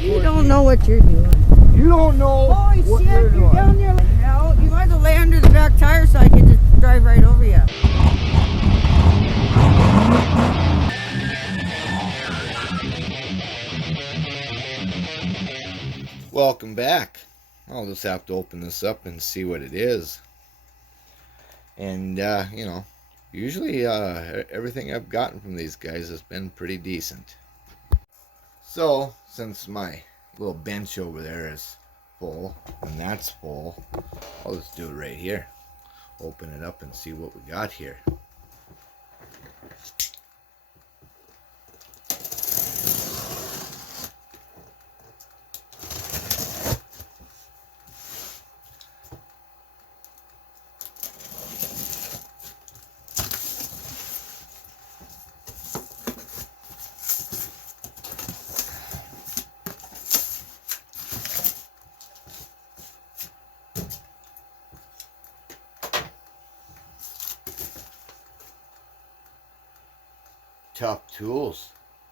You don't know what you're doing. You don't know Holy what shit, you're you're doing. down there. No, you might as well lay under the back tire so I can just drive right over you. Welcome back. I'll just have to open this up and see what it is. And, usually everything I've gotten from these guys has been pretty decent. So, since my little bench over there is full and that's full, I'll just do it right here. Open it up and see what we got here. Tough tools,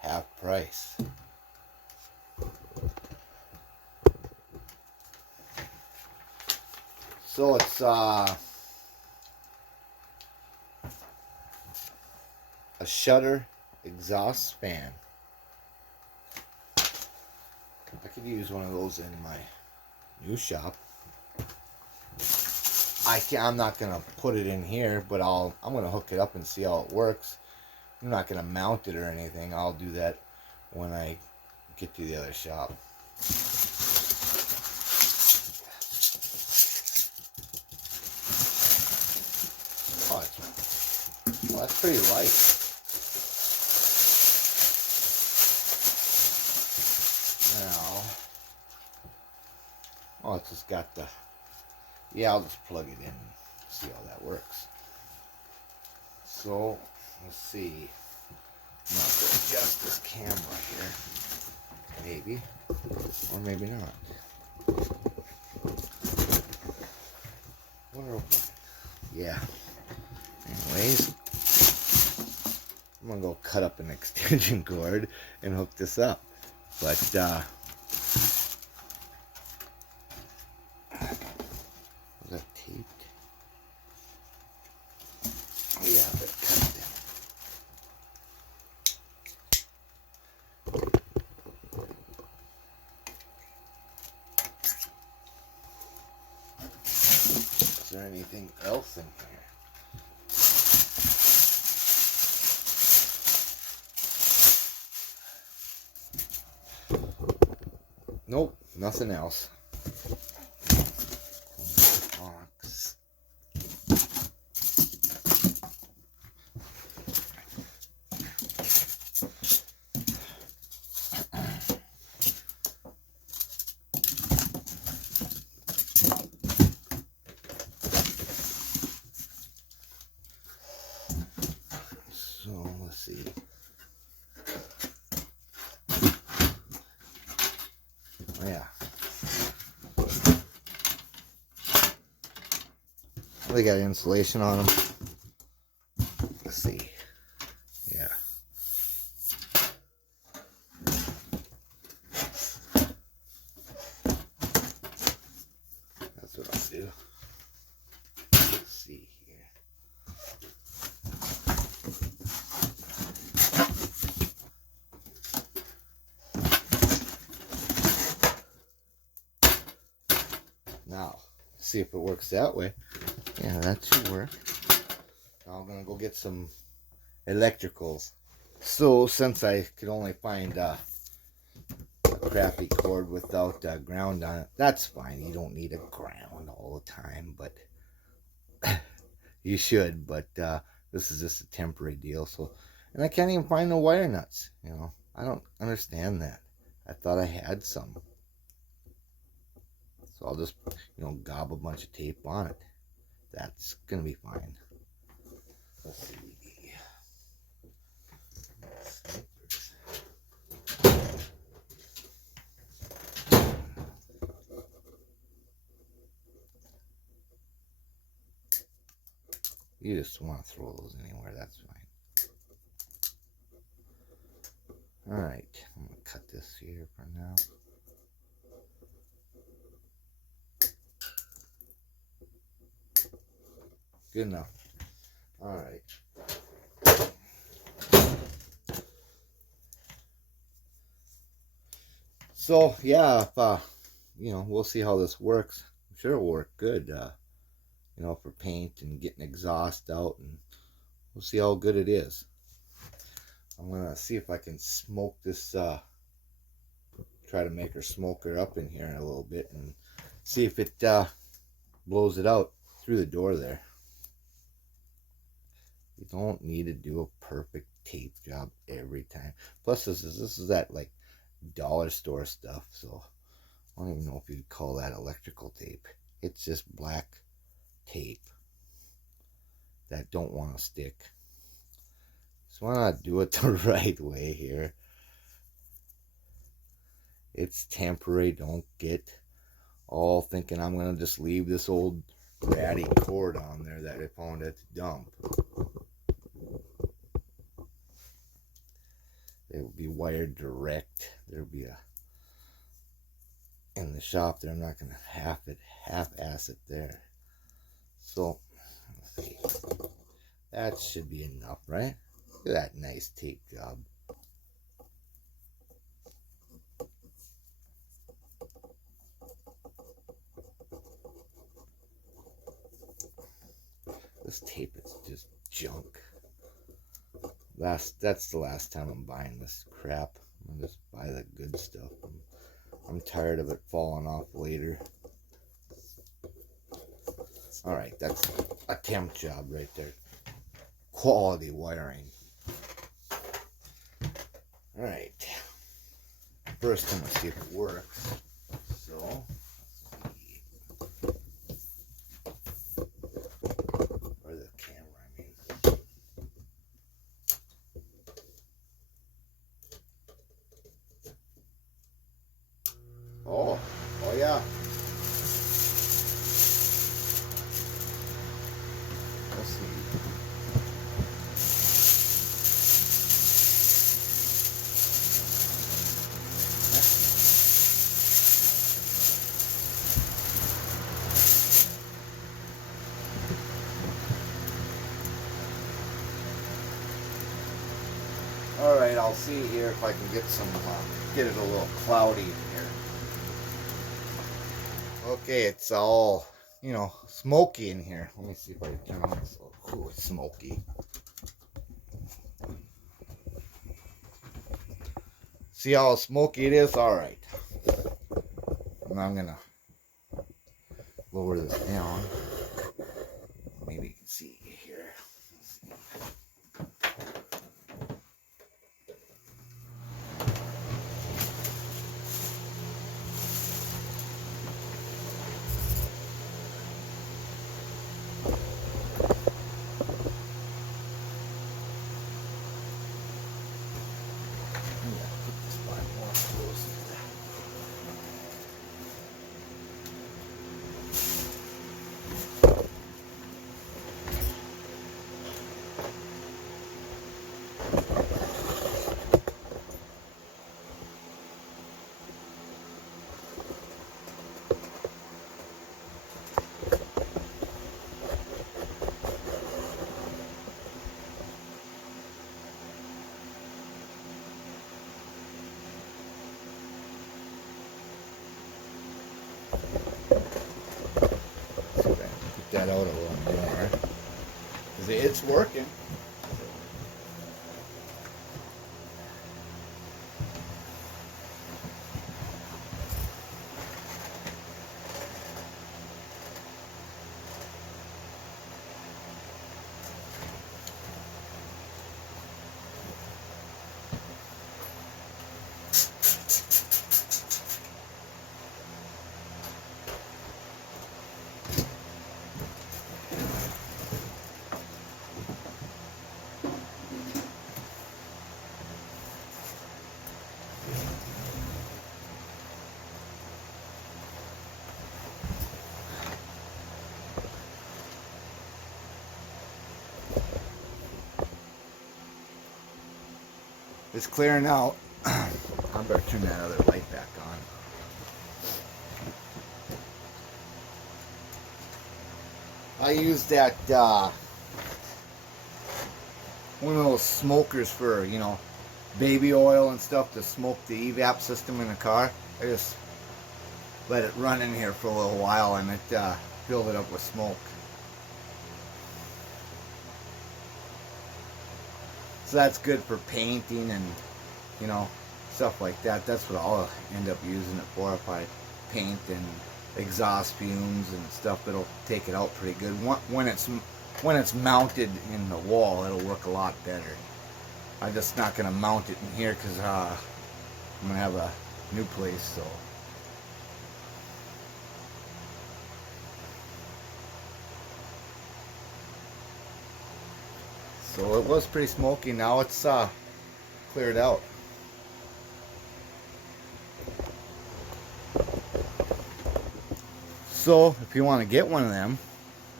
half price. So it's a shutter exhaust fan. I could use one of those in my new shop. I'm not gonna put it in here, but I'm gonna hook it up and see how it works. I'm not gonna mount it or anything. I'll do that when I get to the other shop. Well, that's pretty light. Now, it's just got the, I'll just plug it in and see how that works. So, let's see. I'm going to adjust this camera here. Maybe. Or maybe not. Yeah. Anyways, I'm going to go cut up an extension cord and hook this up. But, was that taped? Oh, yeah, but cut it down. Is there anything else in here? Nope, nothing else. Box. So let's see. Oh, yeah. They got insulation on them. Let's see. Yeah. That's what I'll do. Let's see here. Now, see if it works that way. Yeah, that should work. Now I'm gonna go get some electricals. So since I could only find a crappy cord without ground on it, that's fine. You don't need a ground all the time, but you should. But this is just a temporary deal. So, and I can't even find no wire nuts. I don't understand that. I thought I had some. So I'll just, gob a bunch of tape on it. That's gonna be fine. Let's see. You just want to throw those anywhere, that's fine. Alright, I'm going to cut this here for now. Good enough. All right. So yeah, if, you know, we'll see how this works. I'm sure it'll work good. You know, for paint and getting exhaust out, and we'll see how good it is. I'm gonna see if I can smoke this. Try to make her smoke her up in here a little bit and see if it blows it out through the door there. You don't need to do a perfect tape job every time. Plus, this is that like dollar store stuff, so I don't even know if you'd call that electrical tape. It's just black tape that don't want to stick. So why not do it the right way here? It's temporary. Don't get all thinking I'm gonna just leave this old ratty cord on there that I found at the dump. It will be wired direct. There'll be a in the shop there. I'm not gonna half-ass it there. So let's see. That should be enough, right? Look at that nice tape job. This tape is just junk. That's the last time I'm buying this crap. I'm gonna just buy the good stuff. I'm tired of it falling off later. Alright, that's a temp job right there. Quality wiring. Alright. First I'm gonna see if it works. So or the camera, I mean. Oh yeah. Let's see. All right, I'll see here if I can get some, get it a little cloudy in here. Okay, it's all, you know, smoky in here. Let me see if I can turn on this. Ooh, it's smoky. See how smoky it is? All right. And I'm gonna lower this down. Maybe you can see here. That out a little more because it's working. It's clearing out. I better turn that other light back on. I use that one of those smokers for, you know, baby oil and stuff to smoke the evap system in the car. I just let it run in here for a little while and it filled it up with smoke. So that's good for painting and, you know, stuff like that. That's what I'll end up using it for if I paint and exhaust fumes and stuff. It'll take it out pretty good. When it's mounted in the wall, it'll work a lot better. I'm just not going to mount it in here because I'm going to have a new place. So it was pretty smoky. Now it's cleared out. So if you want to get one of them,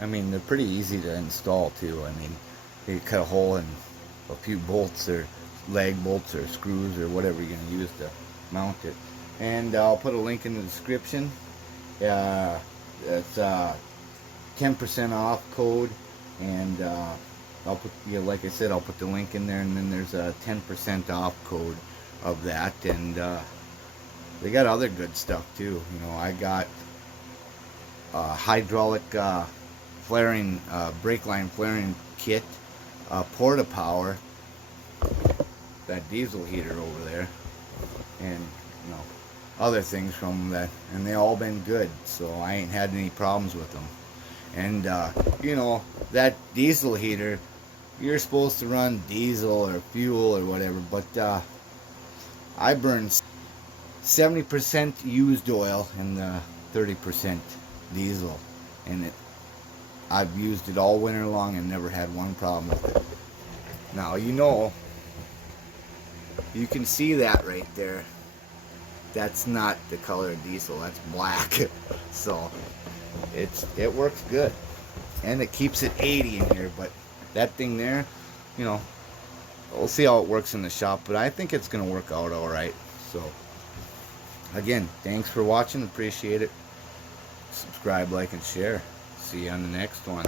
I mean, they're pretty easy to install too. I mean, you cut a hole in a few bolts or lag bolts or screws or whatever you're going to use to mount it. And I'll put a link in the description. It's 10% off code, and I'll put, yeah, like I said, I'll put the link in there, and then there's a 10% off code of that. And they got other good stuff too. You know, I got hydraulic flaring, brake line flaring kit, porta power, that diesel heater over there, and you know, other things from that, and they all been good, so I ain't had any problems with them. And you know, that diesel heater, you're supposed to run diesel or fuel or whatever, but I burn 70% used oil and 30% diesel, and I've used it all winter long and never had one problem with it. Now, you know, you can see that right there. That's not the color of diesel, that's black. So it works good, and it keeps it 80 in here. But that thing there, you know, we'll see how it works in the shop, but I think it's gonna work out all right. So again, thanks for watching, appreciate it. Subscribe, like, and share. See you on the next one.